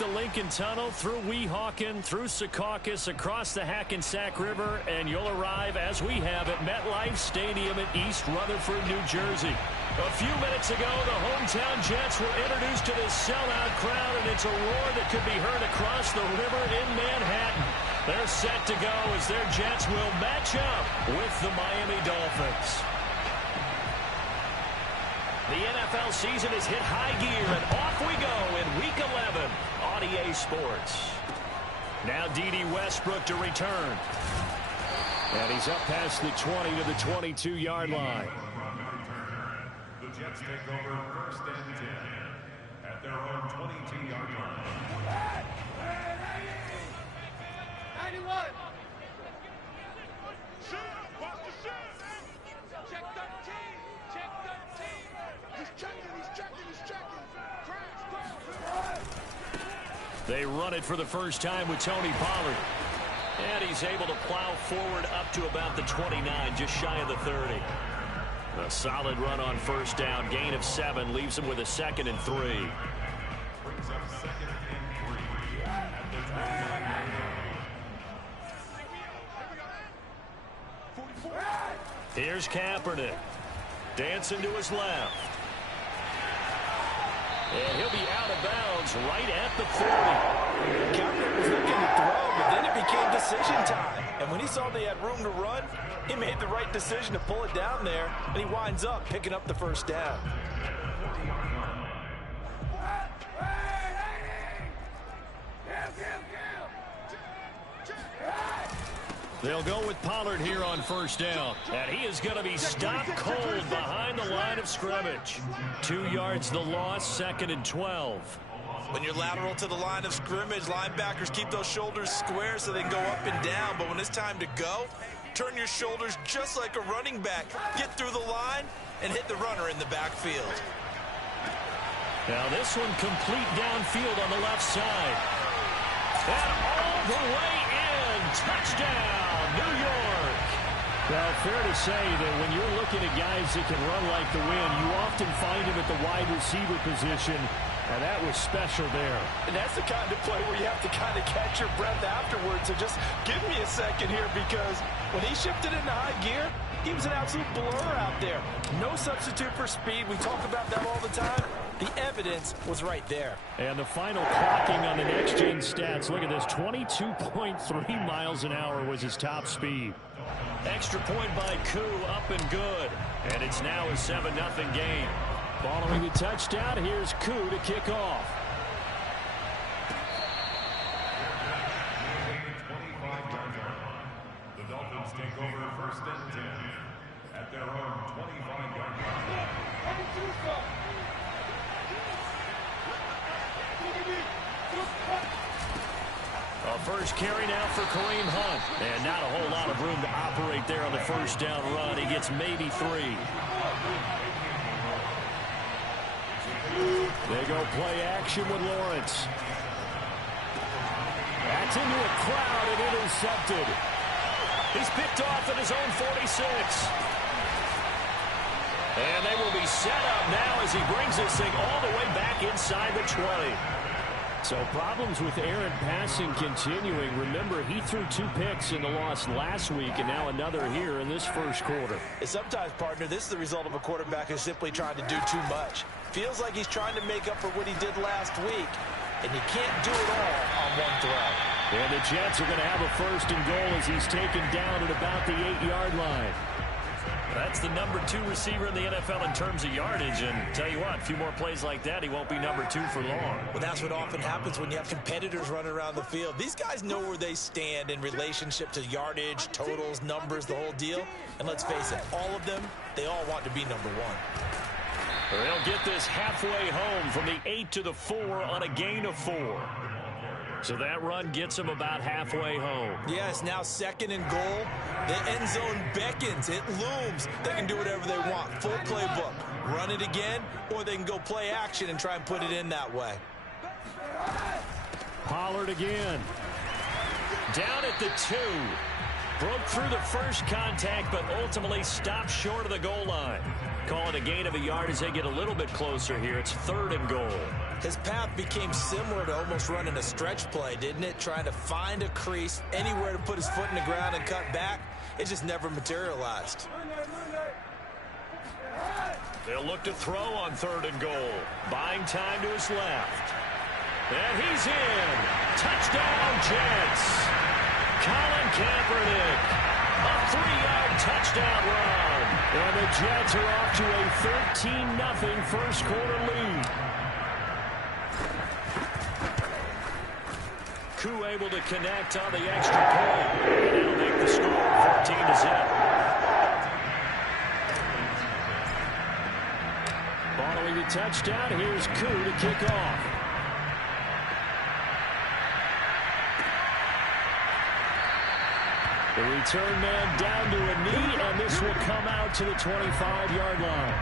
the Lincoln Tunnel, through Weehawken, through Secaucus, across the Hackensack River, and you'll arrive, as we have, at MetLife Stadium in East Rutherford, New Jersey. A few minutes ago, the hometown Jets were introduced to this sellout crowd, and it's a roar that could be heard across the river in Manhattan. They're set to go as their Jets will match up with the Miami Dolphins. The NFL season has hit high gear, and off we go in Week 11 on EA Sports. Now D.D. Westbrook to return. And he's up past the 20 to the 22-yard line. The Jets take over first and 10 at their own 22-yard line. 91. They run it for the first time with Tony Pollard. And he's able to plow forward up to about the 29, just shy of the 30. A solid run on first down. Gain of 7 leaves him with a 2nd and 3. Brings up 2nd and 3 at the 29. Here's Kaepernick. Dancing to his left. And he'll be out of bounds right at the 40. Kaepernick was looking to throw, but then it became decision time. And when he saw they had room to run, he made the right decision to pull it down there, and he winds up picking up the first down. They'll go with Pollard here on first down. And he is going to be stopped cold behind the line of scrimmage. 2 yards the loss, 2nd and 12. When you're lateral to the line of scrimmage, linebackers keep those shoulders square so they can go up and down. But when it's time to go, turn your shoulders just like a running back. Get through the line and hit the runner in the backfield. Now this one complete downfield on the left side. And all the way in. Touchdown, New York. Well, fair to say that when you're looking at guys that can run like the wind, you often find them at the wide receiver position, and that was special there. And that's the kind of play where you have to kind of catch your breath afterwards. So just give me a second here, because when he shifted into high gear, he was an absolute blur out there. No substitute for speed. We talk about that all the time. The evidence was right there. And the final clocking on the next-gen stats. Look at this, 22.3 miles an hour was his top speed. Extra point by Koo, up and good. And it's now a 7-0 game. Following the touchdown, here's Koo to kick off. The Dolphins take over first and 10 at their own 25-yard line. A first carry now for Kareem Hunt. And not a whole lot of room to operate there on the first down run. He gets maybe 3. They go play action with Lawrence. That's into a crowd and intercepted. He's picked off at his own 46. And they will be set up now as he brings this thing all the way back inside the 20. So problems with errant passing continuing. Remember, he threw 2 picks in the loss last week, and now another here in this first quarter. And sometimes, partner, this is the result of a quarterback who's simply trying to do too much. Feels like he's trying to make up for what he did last week, and he can't do it all on one throw. And the Jets are going to have a first and goal as he's taken down at about the 8-yard line. That's the number 2 receiver in the NFL in terms of yardage. And tell you what, a few more plays like that, he won't be number 2 for long. Well, that's what often happens when you have competitors running around the field. These guys know where they stand in relationship to yardage, totals, numbers, the whole deal. And let's face it, all of them, they all want to be number 1. They'll get this halfway home from the 8 to the 4 on a gain of 4. So that run gets them about halfway home. Yes, now 2nd and goal. The end zone beckons. It looms. They can do whatever they want. Full playbook. Run it again, or they can go play action and try and put it in that way. Pollard again. Down at the 2. Broke through the first contact, but ultimately stopped short of the goal line. Call it a gain of a yard as they get a little bit closer here. It's 3rd and goal. His path became similar to almost running a stretch play, didn't it? Trying to find a crease, anywhere to put his foot in the ground and cut back. It just never materialized. They'll look to throw on 3rd and goal. Buying time to his left. And he's in. Touchdown, Jets. Colin Kaepernick. A 3-yard touchdown run. And the Jets are off to a 13-0 first quarter lead. Koo able to connect on the extra point. And it'll make the score 14-0. Following the touchdown, here's Koo to kick off. The return man down to a knee, and this will come out to the 25-yard line.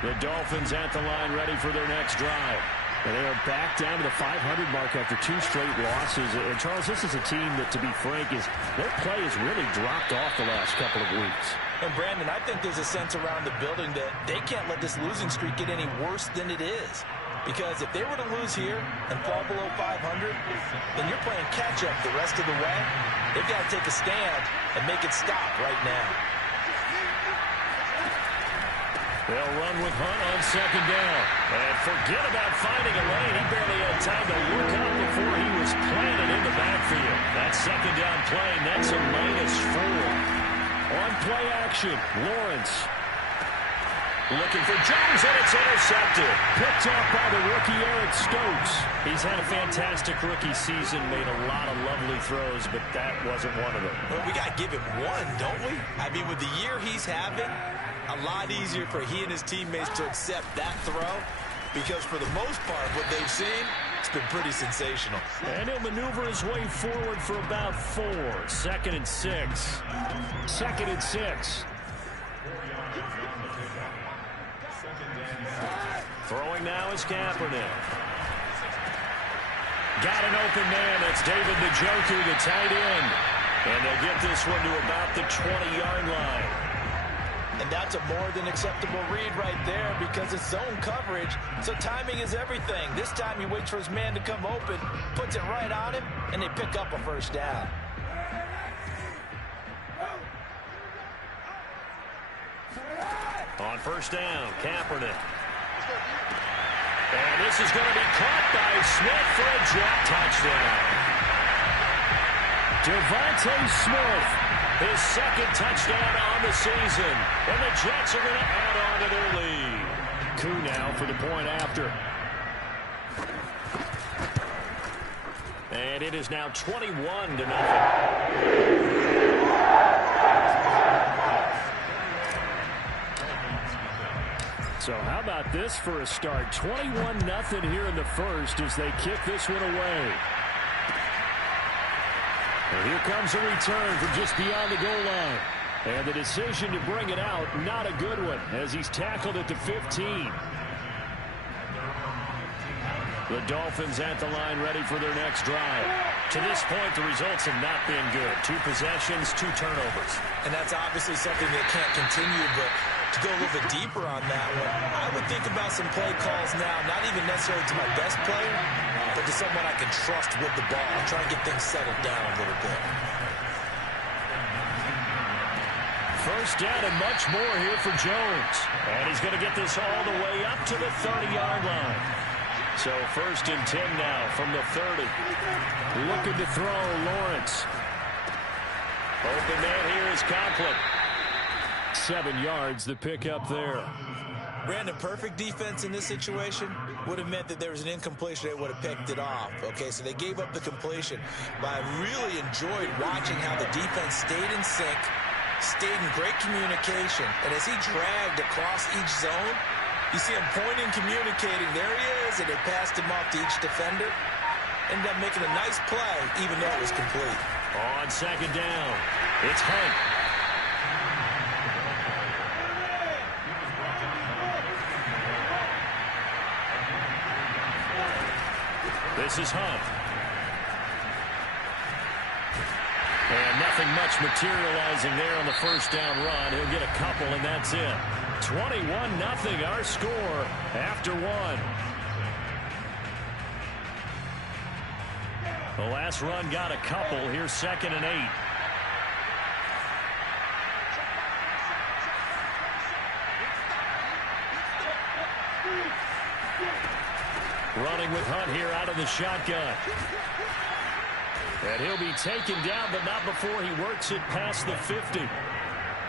The Dolphins at the line, ready for their next drive. And they are back down to the 500 mark after 2 straight losses. And Charles, this is a team that, to be frank, their play has really dropped off the last couple of weeks. And Brandon, I think there's a sense around the building that they can't let this losing streak get any worse than it is. Because if they were to lose here and fall below 500, then you're playing catch-up the rest of the way. They've got to take a stand and make it stop right now. They'll run with Hunt on 2nd down. And forget about finding a lane. He barely had time to look up before he was planted in the backfield. That 2nd down play, that's a -4. On play action, Lawrence. Looking for Jones, and it's intercepted. Picked up by the rookie Eric Stokes. He's had a fantastic rookie season, made a lot of lovely throws, but that wasn't one of them. Well, we got to give him one, don't we? I mean, with the year he's having, a lot easier for he and his teammates to accept that throw, because for the most part, what they've seen, it's been pretty sensational. And he'll maneuver his way forward for about 4. 2nd and 6. 2nd and 6. Throwing now is Kaepernick. Got an open man. That's David Njoku, the tight end. And they'll get this one to about the 20-yard line. And that's a more than acceptable read right there because it's zone coverage, so timing is everything. This time he waits for his man to come open, puts it right on him, and they pick up a 1st down. On 1st down, Kaepernick. And this is going to be caught by Smith for a drop touchdown. Devontae Smith, his 2nd touchdown on the season. And the Jets are going to add on to their lead. Koo now for the point after. And it is now 21-0. So how about this for a start? 21-0 here in the first as they kick this one away. And here comes a return from just beyond the goal line. And the decision to bring it out, not a good one, as he's tackled at the 15. The Dolphins at the line ready for their next drive. To this point, the results have not been good. 2 possessions, 2 turnovers. And that's obviously something that can't continue, but to go a little bit deeper on that one, I would think about some play calls now, not even necessarily to my best player, but to someone I can trust with the ball. Try and get things settled down a little bit. First down and much more here for Jones. And he's going to get this all the way up to the 30-yard line. So 1st and 10 now from the 30. Looking to throw, Lawrence. Open man here is Conklin. 7 yards, the pickup there. Brandon, perfect defense in this situation would have meant that there was an incompletion. They would have picked it off. Okay, so they gave up the completion. But I really enjoyed watching how the defense stayed in sync, stayed in great communication. And as he dragged across each zone, you see him pointing, communicating. There he is, and they passed him off to each defender. Ended up making a nice play, even though it was complete. On 2nd down, it's Hunt. This is Hunt. And nothing much materializing there on the first down run. He'll get a couple, and that's it. 21-0 our score after one. The last run got a couple. Here's 2nd and 8. Running with Hunt here out of the shotgun. And he'll be taken down, but not before he works it past the 50.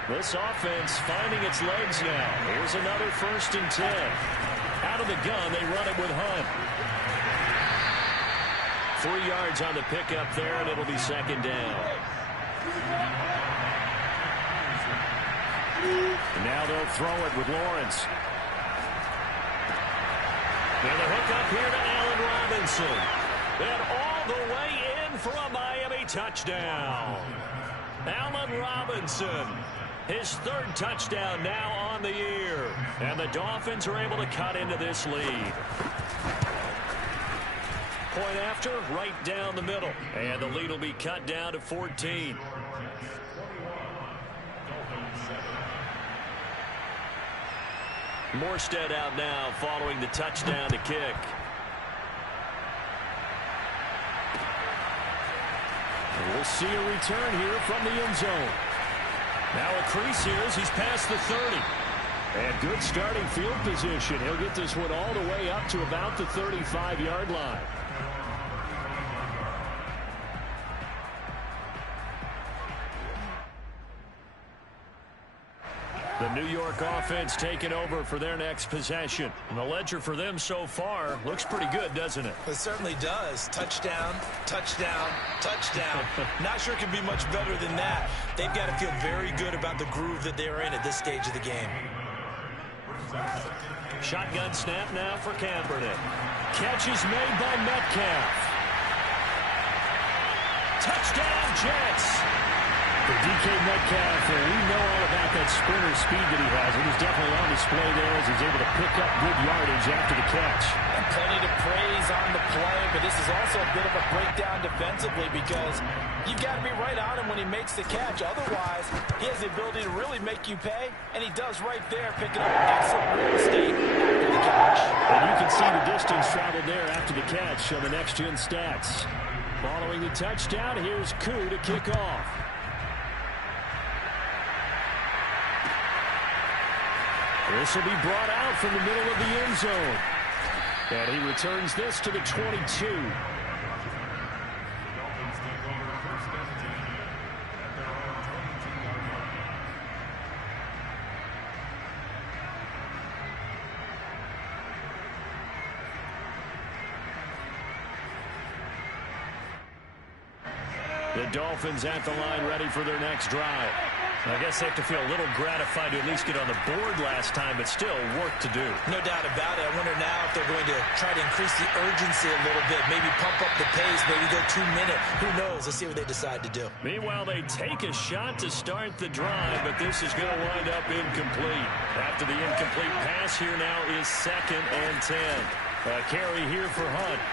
This offense finding its legs now. Here's another 1st and 10. Out of the gun, they run it with Hunt. 3 yards on the pickup there, and it'll be 2nd down. And now they'll throw it with Lawrence. And the hook up here to Allen Robinson. And all the way in for a Miami touchdown. Allen Robinson, his 3rd touchdown now on the year. And the Dolphins are able to cut into this lead. Point after, right down the middle. And the lead will be cut down to 14. Morstead out now following the touchdown to kick. And we'll see a return here from the end zone. Now a crease here as he's past the 30. And good starting field position. He'll get this one all the way up to about the 35-yard line. The New York offense taking over for their next possession. And the ledger for them so far looks pretty good, doesn't it? It certainly does. Touchdown, touchdown, touchdown. Not sure it can be much better than that. They've got to feel very good about the groove that they're in at this stage of the game. Shotgun snap now for Kaepernick. Catch is made by Metcalf. Touchdown, Jets. For DK Metcalf, we know all about that sprinter speed that he has. It was definitely on display there as he's able to pick up good yardage after the catch. And plenty to praise on the play, but this is also a bit of a breakdown defensively because you've got to be right on him when he makes the catch. Otherwise, he has the ability to really make you pay, and he does right there, picking up excellent real estate after the catch. And you can see the distance traveled there after the catch on the next-gen stats. Following the touchdown, here's Koo to kick off. This will be brought out from the middle of the end zone. And he returns this to the 22. The Dolphins at the line ready for their next drive. I guess they have to feel a little gratified to at least get on the board last time, but still work to do. No doubt about it. I wonder now if they're going to try to increase the urgency a little bit, maybe pump up the pace, maybe go 2-minute. Who knows? Let's see what they decide to do. Meanwhile, they take a shot to start the drive, but this is going to wind up incomplete. After the incomplete pass, here now is 2nd and 10. A carry here for Hunt.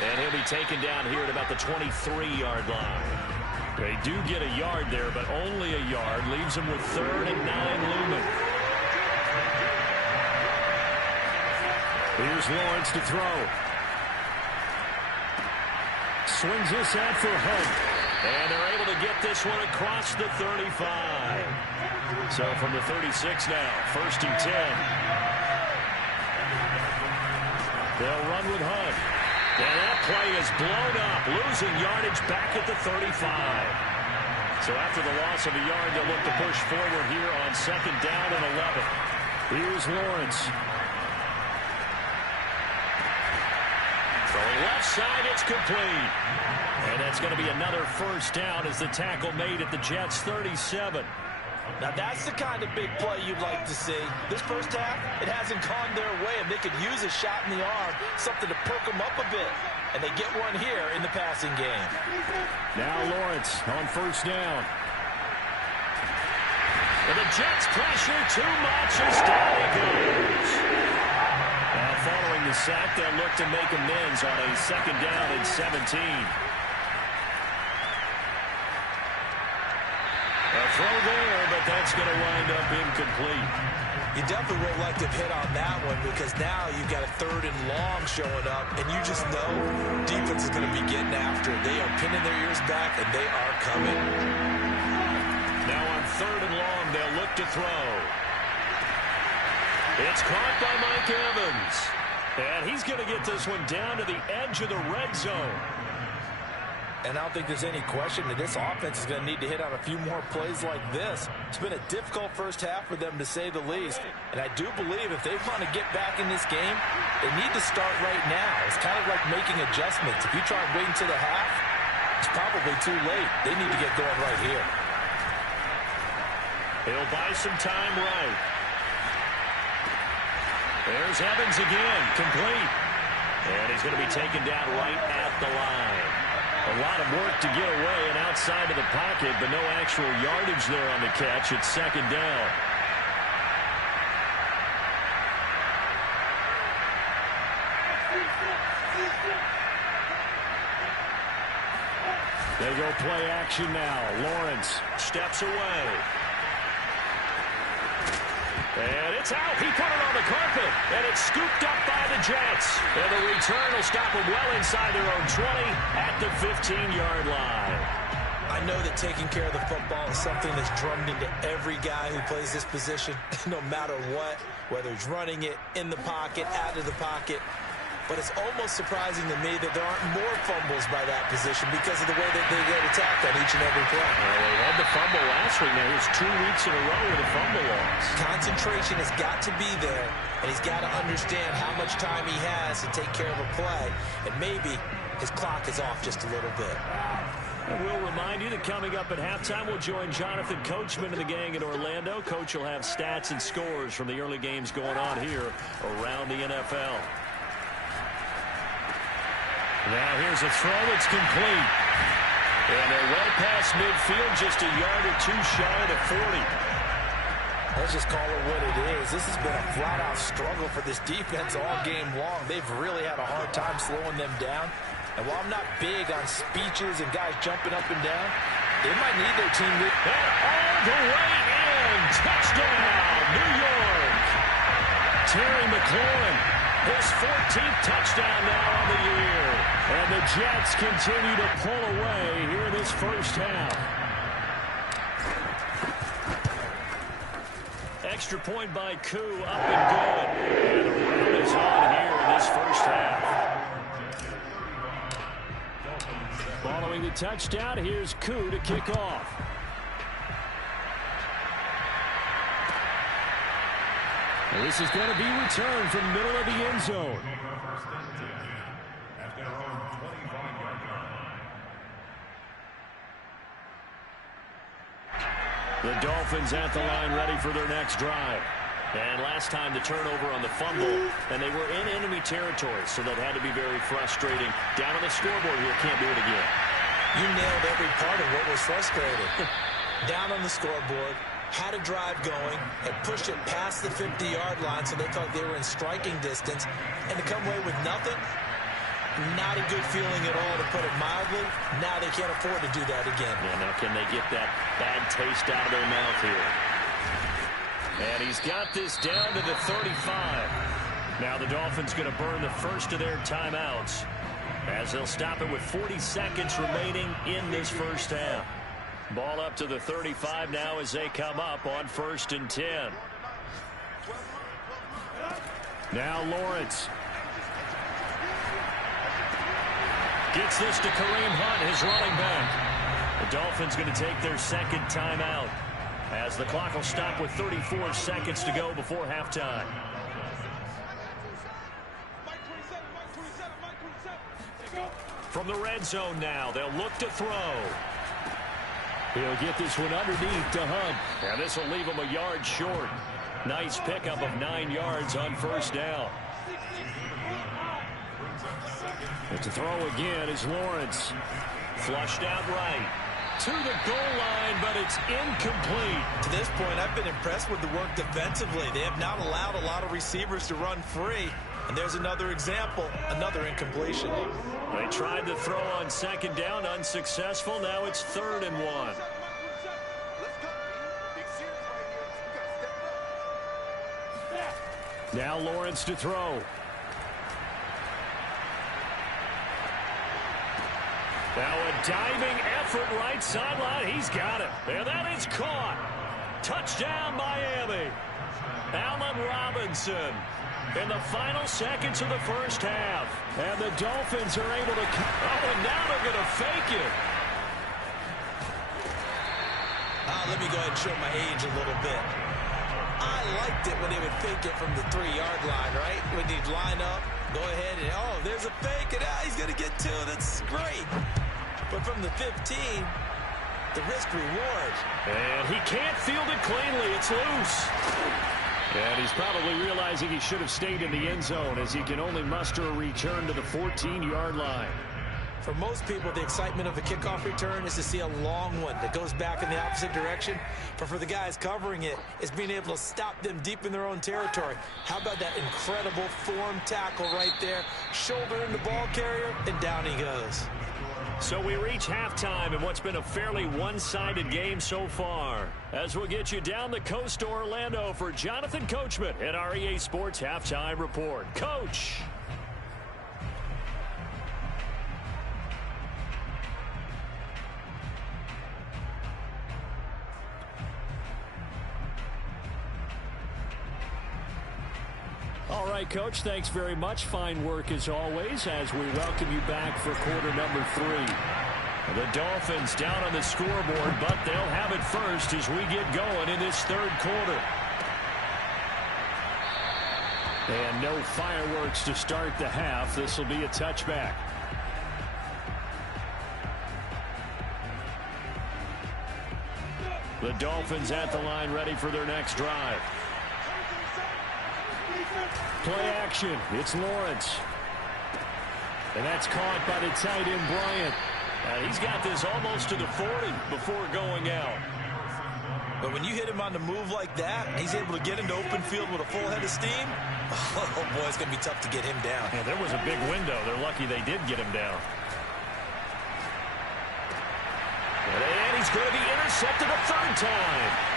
And he'll be taken down here at about the 23-yard line. They do get a yard there, but only a yard. Leaves them with 3rd and 9 looming. Here's Lawrence to throw. Swings this out for Hunt. And they're able to get this one across the 35. So from the 36 now, 1st and 10. They'll run with Hunt. And that play is blown up, losing yardage back at the 35. So after the loss of a yard, they'll look to push forward here on 2nd down and 11. Here's Lawrence. From left side, it's complete. And that's going to be another 1st down as the tackle made at the Jets' 37. Now, that's the kind of big play you'd like to see. This first half, it hasn't gone their way, and they could use a shot in the arm, something to perk them up a bit. And they get one here in the passing game. Now Lawrence on 1st down. And the Jets pressure too much as down he goes. Now following the sack, they'll look to make amends on a 2nd down and 17. A throw there, but that's going to wind up incomplete. You definitely would like to hit on that one because now you've got a 3rd and long showing up, and you just know defense is going to be getting after it. They are pinning their ears back, and they are coming. Now on 3rd and long, they'll look to throw. It's caught by Mike Evans. And he's going to get this one down to the edge of the red zone. And I don't think there's any question that this offense is going to need to hit on a few more plays like this. It's been a difficult first half for them, to say the least. And I do believe if they want to get back in this game, they need to start right now. It's kind of like making adjustments. If you try and wait until the half, it's probably too late. They need to get going right here. He'll buy some time right. There's Evans again, complete. And he's going to be taken down right at the line. A lot of work to get away and outside of the pocket, but no actual yardage there on the catch. It's 2nd down. They go play action now. Lawrence steps away. And it's out. He put it on the carpet. And it's scooped up by the Jets. And the return will stop them well inside their own 20 at the 15-yard line. I know that taking care of the football is something that's drummed into every guy who plays this position, no matter what, whether he's running it, in the pocket, out of the pocket. But it's almost surprising to me that there aren't more fumbles by that position because of the way that they get attacked on each and every play. Well, they had the fumble last week. Now here's 2 weeks in a row with a fumble loss. Concentration has got to be there, and he's got to understand how much time he has to take care of a play. And maybe his clock is off just a little bit. And we'll remind you that coming up at halftime, we'll join Jonathan Coachman and the gang in Orlando. Coach will have stats and scores from the early games going on here around the NFL. Now here's a throw. It's complete. And they're well past midfield, just a yard or 2 shy of 40. Let's just call it what it is. This has been a flat-out struggle for this defense all game long. They've really had a hard time slowing them down. And while I'm not big on speeches and guys jumping up and down, they might need their team to... And all the way in. Touchdown, New York. Terry McLaurin, his 14th touchdown now on the year. And the Jets continue to pull away here in this first half. Extra point by Koo, up and good. And the run is on here in this first half. Following the touchdown, here's Koo to kick off. And this is going to be returned from the middle of the end zone. The Dolphins at the line ready for their next drive. And last time the turnover on the fumble, and they were in enemy territory, so that had to be very frustrating. Down on the scoreboard here, can't do it again. You nailed every part of what was frustrating. Down on the scoreboard, had a drive going, had pushed it past the 50-yard line, so they thought they were in striking distance, and to come away with nothing, not a good feeling at all, to put it mildly. Now they can't afford to do that again. Yeah, now can they get that bad taste out of their mouth here? And he's got this down to the 35. Now the Dolphins going to burn the first of their timeouts as they'll stop it with 40 seconds remaining in this first half. Ball up to the 35 now as they come up on 1st and 10. Now Lawrence gets this to Kareem Hunt, his running back. The Dolphins going to take their second timeout as the clock will stop with 34 seconds to go before halftime. From the red zone now, they'll look to throw. He'll get this one underneath to Hunt. And this will leave him a yard short. Nice pickup of 9 yards on 1st down. And to throw again is Lawrence. Flushed out right. To the goal line, but it's incomplete. To this point, I've been impressed with the work defensively. They have not allowed a lot of receivers to run free. And there's another example, another incompletion. They tried to throw on second down, unsuccessful. Now it's 3rd and 1. Now Lawrence to throw. Now a diving effort right sideline. He's got it. And that is caught. Touchdown, Miami. Allen Robinson in the final seconds of the first half. And the Dolphins are able to... Oh, and now they're going to fake it. Let me go ahead and show my age a little bit. I liked it when they would fake it from the 3-yard line, right? When they'd line up, go ahead and, oh, there's a fake, and he's going to get 2. That's great. But from the 15, the risk-reward. And he can't field it cleanly. It's loose. And he's probably realizing he should have stayed in the end zone as he can only muster a return to the 14-yard line. For most people, the excitement of a kickoff return is to see a long one that goes back in the opposite direction. But for the guys covering it, it's being able to stop them deep in their own territory. How about that incredible form tackle right there? Shoulder in the ball carrier, and down he goes. So we reach halftime in what's been a fairly one-sided game so far. As we'll get you down the coast to Orlando for Jonathan Coachman at our EA Sports Halftime Report. Coach! All right, Coach, thanks very much. Fine work as always as we welcome you back for quarter number 3. The Dolphins down on the scoreboard, but they'll have it first as we get going in this 3rd quarter. And no fireworks to start the half. This will be a touchback. The Dolphins at the line ready for their next drive. Play action. It's Lawrence. And that's caught by the tight end, Bryant. He's got this almost to the 40 before going out. But when you hit him on the move like that, he's able to get into open field with a full head of steam. Oh, boy, it's going to be tough to get him down. Yeah, there was a big window. They're lucky they did get him down. And he's going to be intercepted a 3rd time.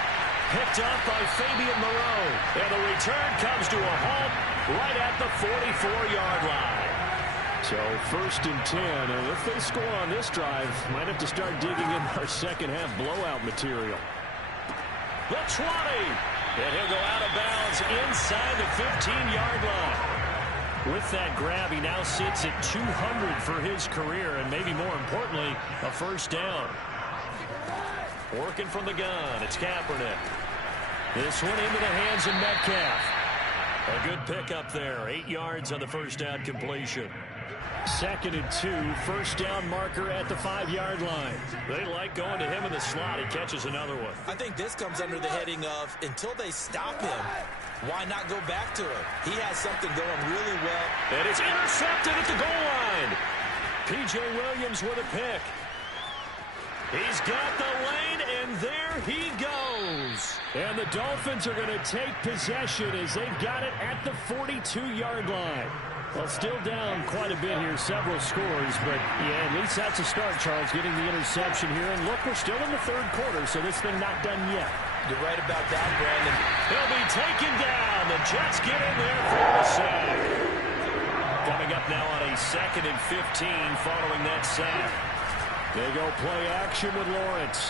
Picked up by Fabian Moreau. And the return comes to a halt right at the 44-yard line. So 1st and 10. And if they score on this drive, might have to start digging in our second half blowout material. The 20. And he'll go out of bounds inside the 15-yard line. With that grab, he now sits at 200 for his career. And maybe more importantly, a 1st down. Working from the gun, it's Kaepernick. This one into the hands of Metcalf. A good pickup there. 8 yards on the 1st down completion. 2nd and 2. 1st down marker at the 5-yard line. They like going to him in the slot. He catches another one. I think this comes under the heading of until they stop him, why not go back to him? He has something going really well. And it's intercepted at the goal line. P.J. Williams with a pick. He's got the lane, and there he goes. And the Dolphins are going to take possession as they've got it at the 42-yard line. Well, still down quite a bit here, several scores, but yeah, at least that's a start, Charles, getting the interception here. And look, we're still in the 3rd quarter, so this thing not done yet. You're right about that, Brandon. He'll be taken down. The Jets get in there for a sack. Coming up now on a 2nd and 15 following that sack. They go play action with Lawrence.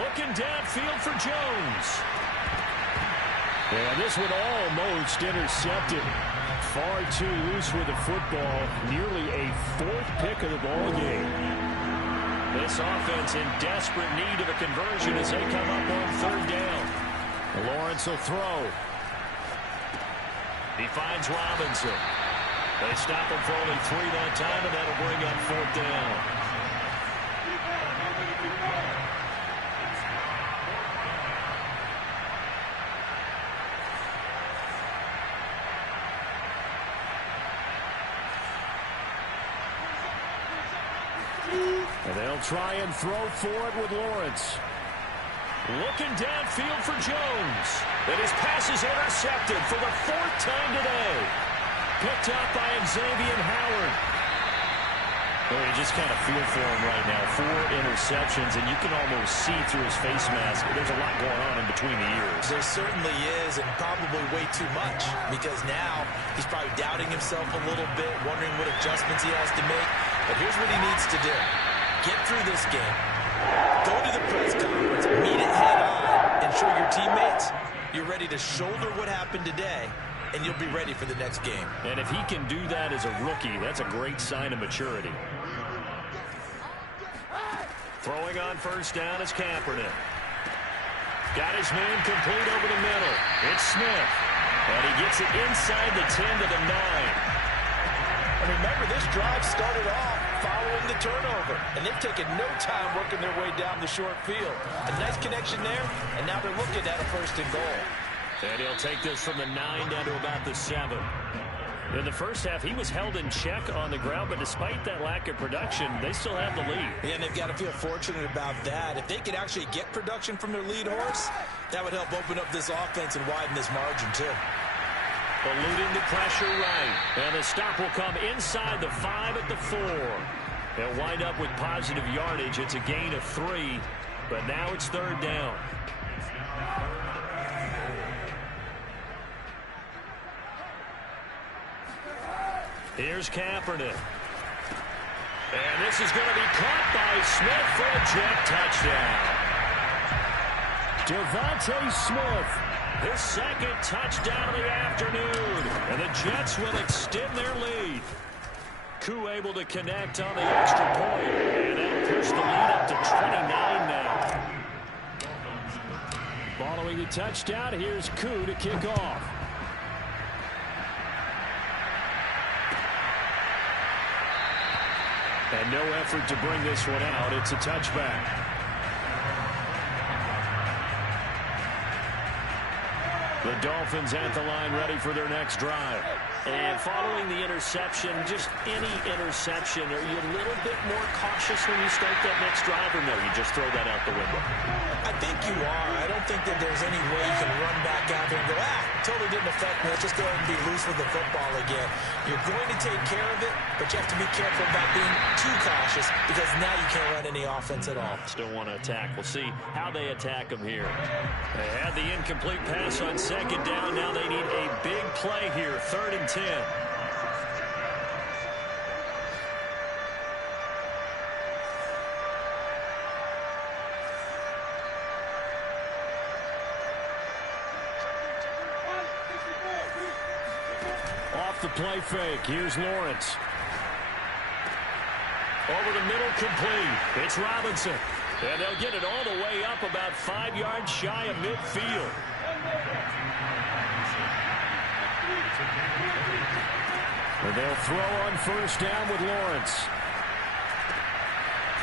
Looking downfield for Jones. And this one almost intercepted. Far too loose with the football. Nearly a 4th pick of the ball game. This offense in desperate need of a conversion as they come up on 3rd down. Lawrence will throw. He finds Robinson. They stop him for only 3 that time, and that'll bring up 4th down. And they'll try and throw for it with Lawrence. Looking downfield for Jones. And his pass is intercepted for the 4th time today. Picked up by Xavier Howard. Well, you just kind of feel for him right now. 4 interceptions, and you can almost see through his face mask. There's a lot going on in between the ears. There certainly is, and probably way too much, because now he's probably doubting himself a little bit, wondering what adjustments he has to make. But here's what he needs to do. Get through this game. Go to the press conference, meet it head on, and show your teammates you're ready to shoulder what happened today, and you'll be ready for the next game. And if he can do that as a rookie, that's a great sign of maturity. Throwing on first down is Kaepernick. Got his man complete over the middle. It's Smith. And he gets it inside the 10 to the 9. And remember, this drive started off following the turnover, and they've taken no time working their way down the short field. A nice connection there, and now they're looking at a 1st and goal. And he'll take this from the 9 down to about the 7. In the first half, he was held in check on the ground, but despite that lack of production, they still have the lead. Yeah, and they've got to feel fortunate about that. If they could actually get production from their lead horse, that would help open up this offense and widen this margin, too. Eluding the pressure right. And the stop will come inside the 5 at the 4. They'll wind up with positive yardage. It's a gain of 3, but now it's 3rd down. Here's Kaepernick. And this is going to be caught by Smith for a jet touchdown. Devontae Smith, his 2nd touchdown of the afternoon. And the Jets will extend their lead. Koo able to connect on the extra point. And that'll push the lead up to 29 now. Following the touchdown, here's Koo to kick off. And no effort to bring this one out. It's a touchback. The Dolphins at the line ready for their next drive. And following the interception, just any interception, are you a little bit more cautious when you start that next drive, or no, you just throw that out the window? I think you are. I don't think that there's any way you can run back out there and go, totally didn't affect me. Let's just go ahead and be loose with the football again. You're going to take care of it, but you have to be careful about being too cautious, because now you can't run any offense at all. Still want to attack. We'll see how they attack them here. They had the incomplete pass on 2nd down. Now they need a big play here. 3rd and 10. Off the play fake. Here's Lawrence. Over the middle, complete. It's Robinson. And they'll get it all the way up about 5 yards shy of midfield. And they'll throw on first down with Lawrence.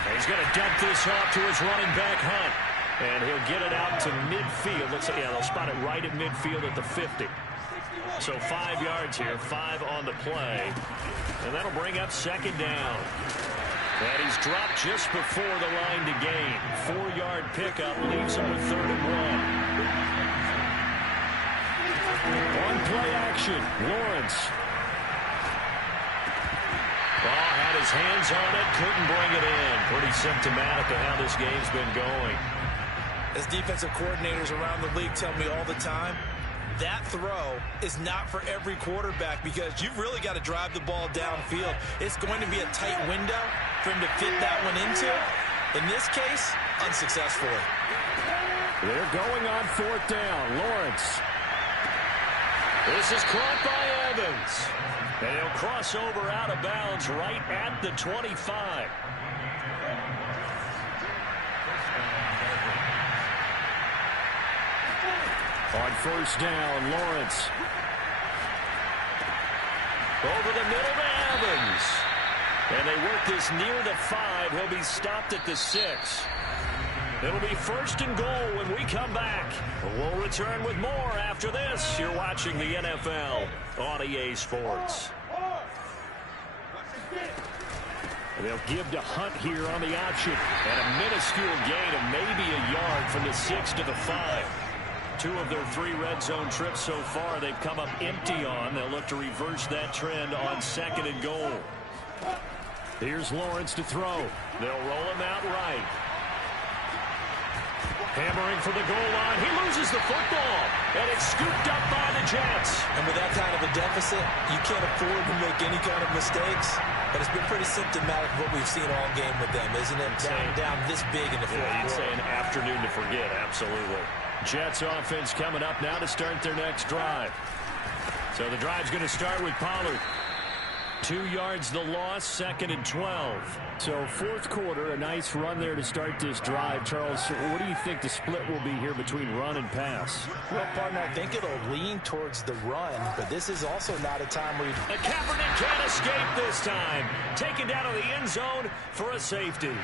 And he's going to dump this off to his running back, Hunt. And he'll get it out to midfield. They'll spot it right at midfield at the 50. So 5 yards here, 5 on the play. And that'll bring up 2nd down. And he's dropped just before the line to gain. 4-yard pickup leaves him with 3rd and 1. On play action, Lawrence. Ball had his hands on it, couldn't bring it in. Pretty symptomatic of how this game's been going. As defensive coordinators around the league tell me all the time, that throw is not for every quarterback, because you've really got to drive the ball downfield. It's going to be a tight window for him to fit that one into. In this case, unsuccessfully. They're going on 4th down. Lawrence. This is caught by Evans. And he'll cross over out of bounds right at the 25. On first down, Lawrence. Over the middle to Evans. And they work this near the 5. He'll be stopped at the 6. It'll be 1st and goal when we come back. We'll return with more after this. You're watching the NFL on EA Sports. They'll give to Hunt here on the option. And a minuscule gain of maybe a yard from the 6 to the 5. 2 of their 3 red zone trips so far they've come up empty on. They'll look to reverse that trend on 2nd and goal. Here's Lawrence to throw. They'll roll him out right. Hammering for the goal line. He loses the football. And it's scooped up by the Jets. And with that kind of a deficit, you can't afford to make any kind of mistakes. But it's been pretty symptomatic of what we've seen all game with them, isn't it? Down this big in the fourth quarter. You'd say an afternoon to forget, absolutely. Jets offense coming up now to start their next drive. So the drive's going to start with Pollard. 2 yards the loss, 2nd and 12. So fourth quarter, a nice run there to start this drive. Charles, what do you think the split will be here between run and pass? Well, partner, I think it'll lean towards the run, but this is also not a time where And Kaepernick can't escape this time. Taken down to the end zone for a safety.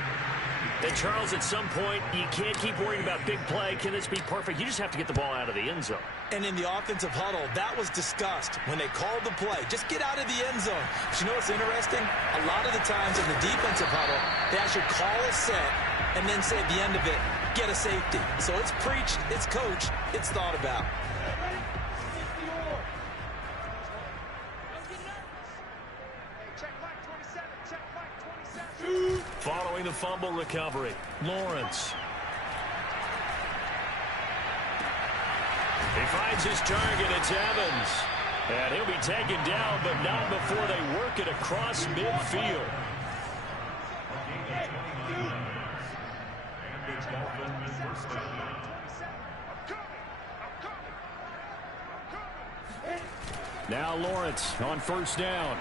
And Charles, at some point, you can't keep worrying about big play. Can this be perfect? You just have to get the ball out of the end zone. And in the offensive huddle, that was discussed when they called the play. Just get out of the end zone. But you know what's interesting? A lot of the times in the defensive huddle, they actually call a set and then say at the end of it, get a safety. So it's preached, it's coached, it's thought about. Following the fumble recovery, Lawrence. He finds his target, it's Evans. And he'll be taken down, but not before they work it across midfield. Now Lawrence on first down.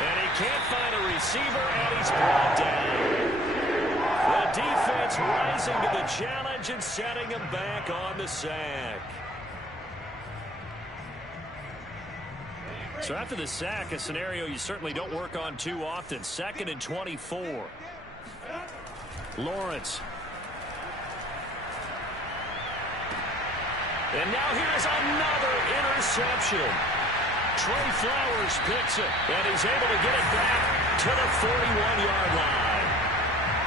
And he can't find a receiver, and he's brought down. The defense rising to the challenge and setting him back on the sack. So after the sack, a scenario you certainly don't work on too often. 2nd and 24. Lawrence. And now here's another interception. Trey Flowers picks it, and he's able to get it back to the 41-yard line.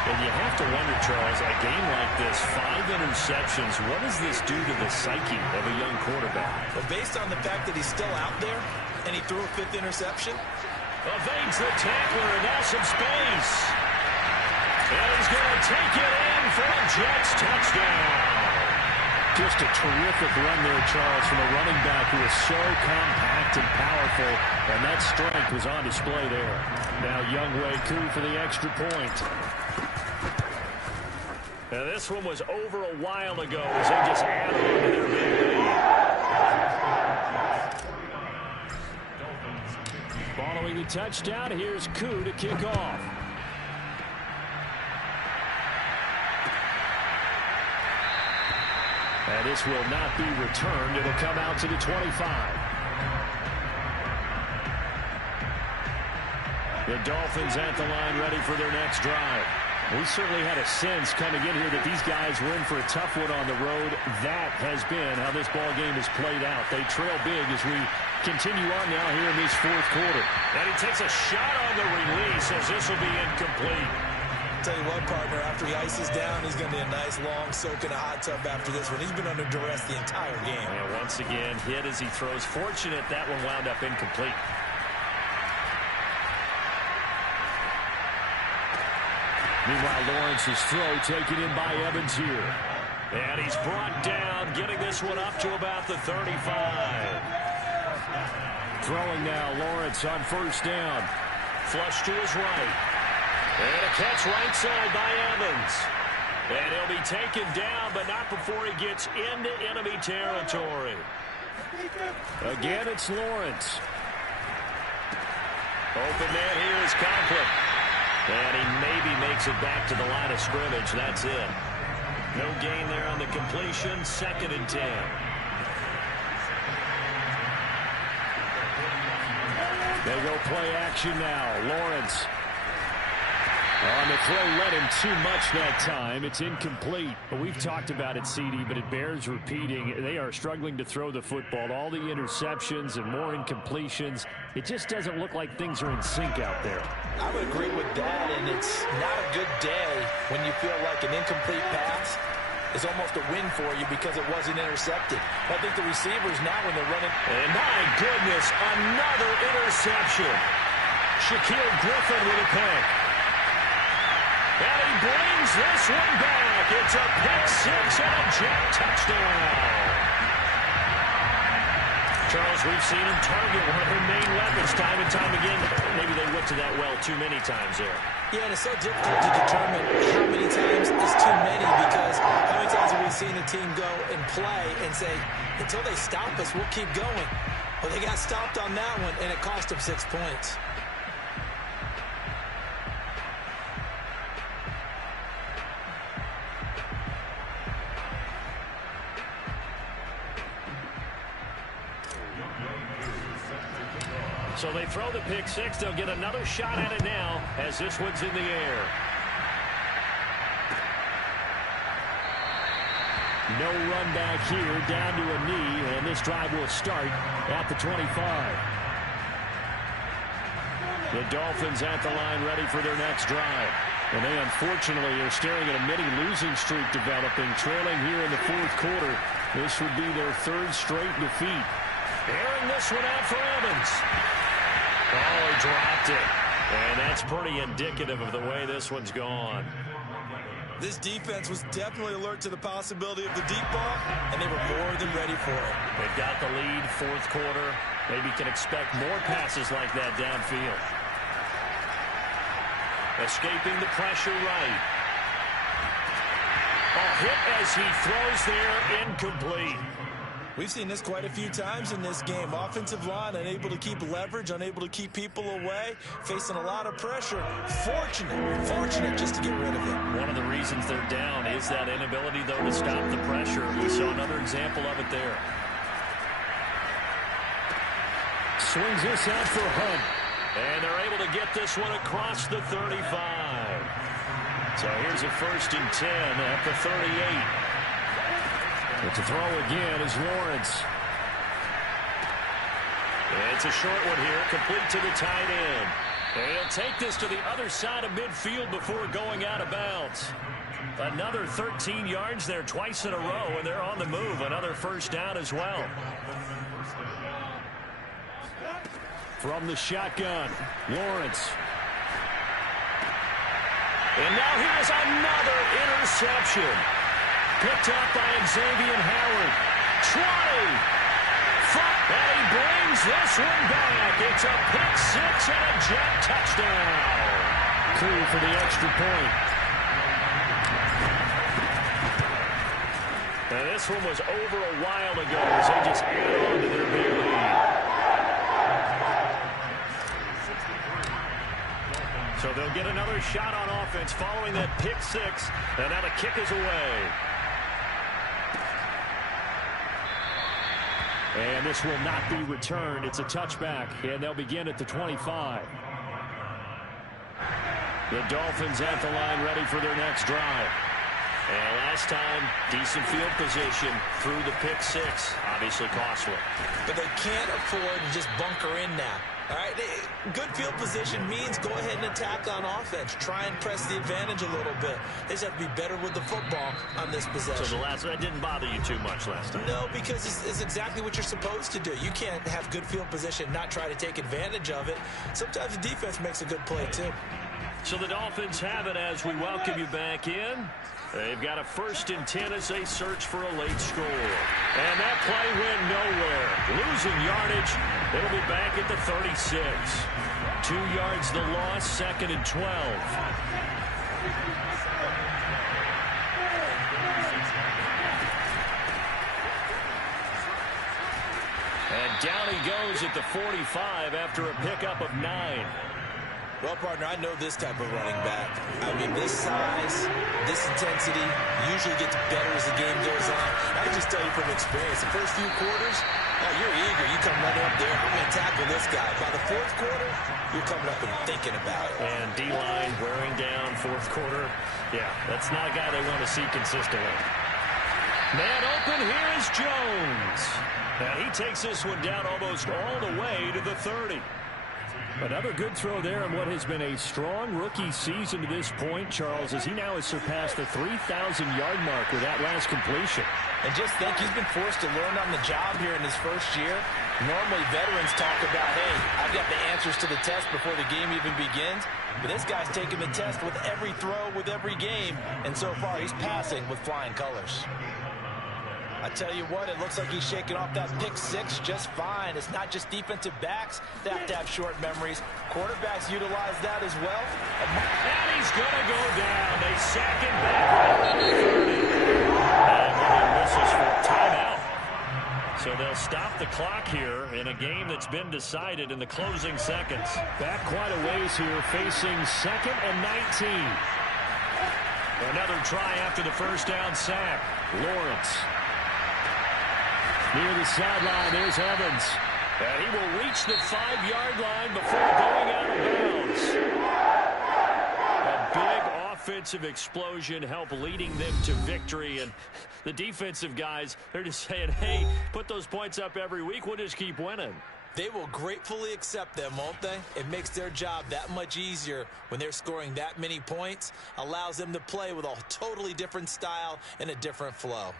And you have to wonder, Charles, a game like this, 5 interceptions, what does this do to the psyche of a young quarterback? Well, based on the fact that he's still out there and he threw a 5th interception. Evades the tackler, and now some space. And he's going to take it in for a Jets touchdown. Just a terrific run there, Charles, from a running back who is so compact and powerful, and that strength was on display there. Now Younghoe Koo for the extra point. Now this one was over a while ago as they just add on to their big lead. Following the touchdown, here's Koo to kick off. And this will not be returned. It'll come out to the 25. The Dolphins at the line ready for their next drive. We certainly had a sense coming in here that these guys were in for a tough one on the road. That has been how this ball game has played out. They trail big as we continue on now here in this fourth quarter. And he takes a shot on the release as this will be incomplete. Tell you what, partner, after he ices down, he's going to be a nice long soak in a hot tub after this one. He's been under duress the entire game. And once again, hit as he throws. Fortunate that one wound up incomplete. Meanwhile, Lawrence's throw taken in by Evans here. And he's brought down, getting this one up to about the 35. Throwing now, Lawrence on first down. Flush to his right. And a catch right side by Evans. And he'll be taken down, but not before he gets into enemy territory. Again, it's Lawrence. Open man here is Conklin. And he maybe makes it back to the line of scrimmage. That's it. No gain there on the completion. 2nd and 10. They go play action now. Lawrence. On the throw, led him too much that time. It's incomplete. We've talked about it, CD, but it bears repeating. They are struggling to throw the football. All the interceptions and more incompletions. It just doesn't look like things are in sync out there. I would agree with that, and it's not a good day when you feel like an incomplete pass is almost a win for you because it wasn't intercepted. I think the receivers now when they're running. And my goodness, another interception. Shaquille Griffin with a pick. And he brings this one back. It's a pick six and a jet touchdown. Charles, we've seen him target one of their main weapons time and time again. Maybe they went to that well too many times there. Yeah, and it's so difficult to determine how many times is too many because how many times have we seen a team go and play and say, until they stop us, we'll keep going. Well, they got stopped on that one, and it cost them 6 points. So they throw the pick six. They'll get another shot at it now as this one's in the air. No run back here, down to a knee, and this drive will start at the 25. The Dolphins at the line ready for their next drive. And they unfortunately are staring at a mini losing streak developing, trailing here in the fourth quarter. This would be their third straight defeat. Airing this one out for Evans. Oh, he dropped it. And that's pretty indicative of the way this one's gone. This defense was definitely alert to the possibility of the deep ball, and they were more than ready for it. They've got the lead, fourth quarter. Maybe can expect more passes like that downfield. Escaping the pressure right. A hit as he throws there, incomplete. We've seen this quite a few times in this game. Offensive line unable to keep leverage, unable to keep people away, facing a lot of pressure. Fortunate just to get rid of it. One of the reasons they're down is that inability, though, to stop the pressure. We saw another example of it there. Swings this out for Hunt. And they're able to get this one across the 35. So here's a 1st and 10 at the 38. But to throw again is Lawrence. It's a short one here, complete to the tight end. And he'll take this to the other side of midfield before going out of bounds. Another 13 yards there twice in a row, and they're on the move. Another first down as well. From the shotgun, Lawrence. And now here's another interception. Picked up by Xavier Howard. 20. And he brings this one back. It's a pick six and a jet touchdown. Cool for the extra point. And this one was over a while ago as they just add on to their big lead. So they'll get another shot on offense following that pick six. And now the kick is away. And this will not be returned. It's a touchback, and they'll begin at the 25. The Dolphins at the line ready for their next drive. And last time, decent field position through the pick six. Obviously costly. But they can't afford to just bunker in now. All right, good field position means go ahead and attack on offense. Try and press the advantage a little bit. They just have to be better with the football on this possession. So that didn't bother you too much last time? No, because it's exactly what you're supposed to do. You can't have good field position, not try to take advantage of it. Sometimes the defense makes a good play, too. So the Dolphins have it as we welcome you back in. They've got a 1st and 10 as they search for a late score. And that play went nowhere. Losing yardage. It'll be back at the 36. 2 yards the loss, 2nd and 12. And down he goes at the 45 after a pickup of 9. Well, partner, I know this type of running back. I mean, this size, this intensity usually gets better as the game goes on. I can just tell you from experience, the first few quarters, oh, you're eager. You come I'm running up there. I'm going to tackle this guy. By the fourth quarter, you're coming up and thinking about it. And D-line wearing down fourth quarter. Yeah, that's not a guy they want to see consistently. Man open, here is Jones. And he takes this one down almost all the way to the 30. Another good throw there in what has been a strong rookie season to this point, Charles, as he now has surpassed the 3,000-yard mark with that last completion. And just think, he's been forced to learn on the job here in his first year. Normally, veterans talk about, hey, I've got the answers to the test before the game even begins. But this guy's taking the test with every throw, with every game. And so far, he's passing with flying colors. I tell you what, it looks like he's shaking off that pick six just fine. It's not just defensive backs that have to have short memories. Quarterbacks utilize that as well. And he's going to go down. They sack him back right at the 30. And he misses for a timeout. So they'll stop the clock here in a game that's been decided in the closing seconds. Back quite a ways here, facing 2nd and 19. Another try after the first down sack. Lawrence. Near the sideline, there's Evans. And he will reach the 5-yard line before going out of bounds. A big offensive explosion helped leading them to victory. And the defensive guys, they're just saying, hey, put those points up every week. We'll just keep winning. They will gratefully accept them, won't they? It makes their job that much easier when they're scoring that many points. Allows them to play with a totally different style and a different flow.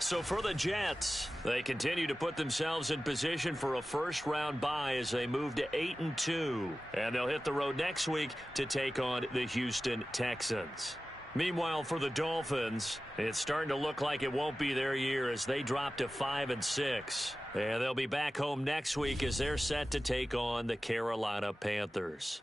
So for the Jets, they continue to put themselves in position for a first-round bye as they move to 8-2. And they'll hit the road next week to take on the Houston Texans. Meanwhile, for the Dolphins, it's starting to look like it won't be their year as they drop to 5-6. And they'll be back home next week as they're set to take on the Carolina Panthers.